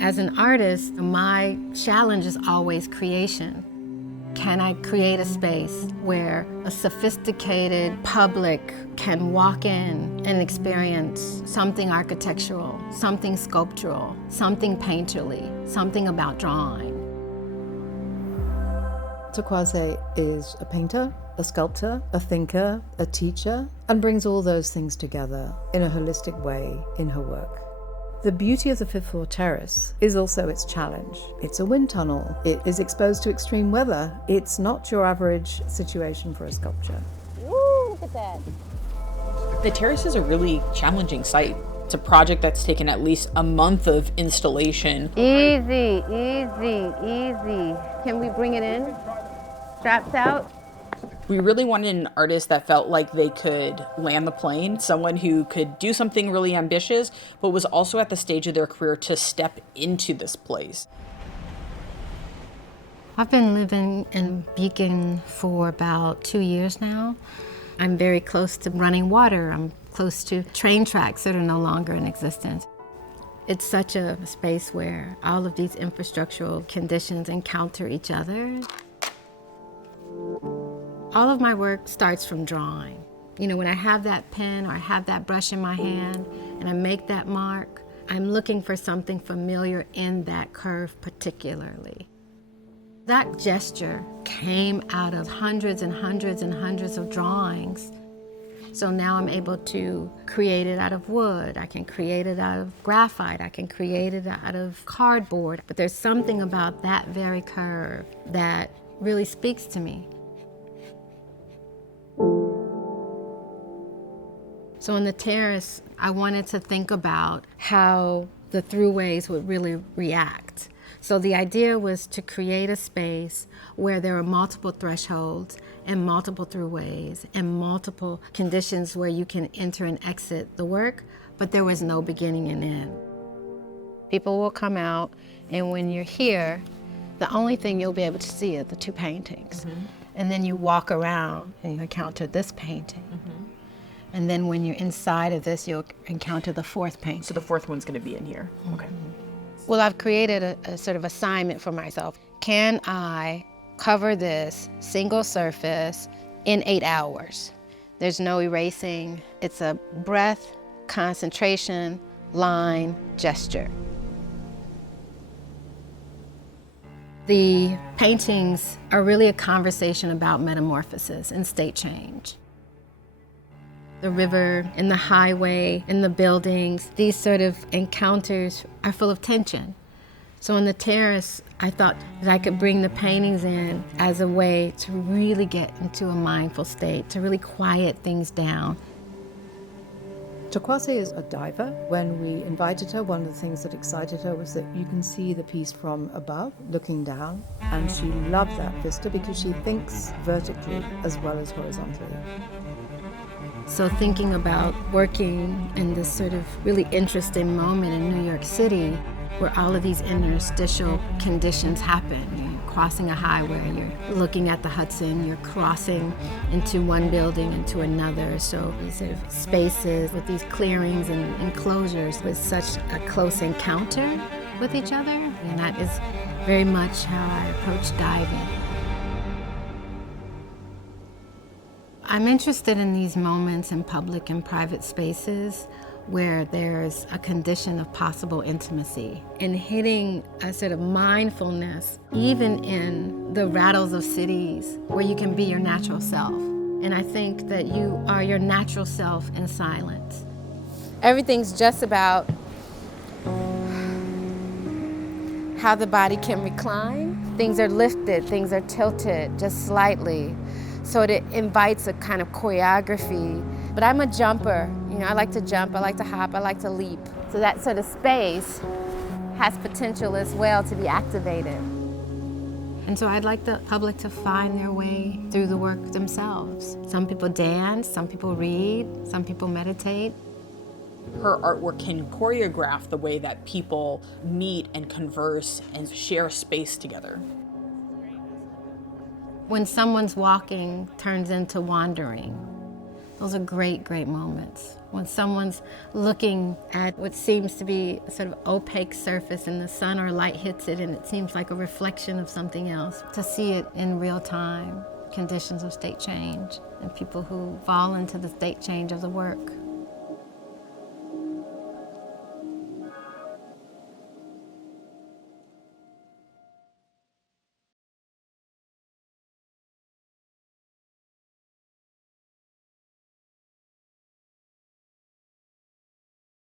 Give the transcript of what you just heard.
As an artist, my challenge is always creation. Can I create a space where a sophisticated public can walk in and experience something architectural, something sculptural, something painterly, something about drawing? Tokwase is a painter, a sculptor, a thinker, a teacher, and brings all those things together in a holistic way in her work. The beauty of the fifth floor terrace is also its challenge. It's a wind tunnel. It is exposed to extreme weather. It's not your average situation for a sculpture. Woo, look at that. The terrace is a really challenging site. It's a project that's taken at least a month of installation. Easy, easy, easy. Can we bring it in? Straps out? We really wanted an artist that felt like they could land the plane, someone who could do something really ambitious, but was also at the stage of their career to step into this place. I've been living in Beacon for about 2 years now. I'm very close to running water. I'm close to train tracks that are no longer in existence. It's such a space where all of these infrastructural conditions encounter each other. All of my work starts from drawing. You know, when I have that pen or I have that brush in my hand and I make that mark, I'm looking for something familiar in that curve particularly. That gesture came out of hundreds and hundreds and hundreds of drawings. So now I'm able to create it out of wood. I can create it out of graphite. I can create it out of cardboard. But there's something about that very curve that really speaks to me. So on the terrace, I wanted to think about how the throughways would really react. So the idea was to create a space where there are multiple thresholds and multiple throughways and multiple conditions where you can enter and exit the work, but there was no beginning and end. People will come out, and when you're here, the only thing you'll be able to see are the two paintings. Mm-hmm. And then you walk around and you encounter this painting. Mm-hmm. And then when you're inside of this, you'll encounter the fourth painting. So the fourth one's going to be in here. Mm-hmm. Okay. Well, I've created a sort of assignment for myself. Can I cover this single surface in 8 hours? There's no erasing. It's a breath, concentration, line, gesture. The paintings are really a conversation about metamorphosis and state change. The river and the highway and the buildings, these sort of encounters are full of tension. So on the terrace, I thought that I could bring the paintings in as a way to really get into a mindful state, to really quiet things down. Tokwase is a diver. When we invited her, one of the things that excited her was that you can see the piece from above, looking down, and she loved that vista because she thinks vertically as well as horizontally. So thinking about working in this sort of really interesting moment in New York City where all of these interstitial conditions happen. You're crossing a highway, you're looking at the Hudson, you're crossing into one building into another. So these sort of spaces with these clearings and enclosures with such a close encounter with each other. And that is very much how I approach diving. I'm interested in these moments in public and private spaces where there's a condition of possible intimacy and hitting a sort of mindfulness, even in the rattles of cities where you can be your natural self. And I think that you are your natural self in silence. Everything's just about how the body can recline. Things are lifted, things are tilted just slightly. So it invites a kind of choreography. But I'm a jumper. You know, I like to jump, I like to hop, I like to leap. So that sort of space has potential as well to be activated. And so I'd like the public to find their way through the work themselves. Some people dance, some people read, some people meditate. Her artwork can choreograph the way that people meet and converse and share space together. When someone's walking turns into wandering. Those are great, great moments. When someone's looking at what seems to be a sort of opaque surface and the sun or light hits it and it seems like a reflection of something else, to see it in real time, conditions of state change, and people who fall into the state change of the work.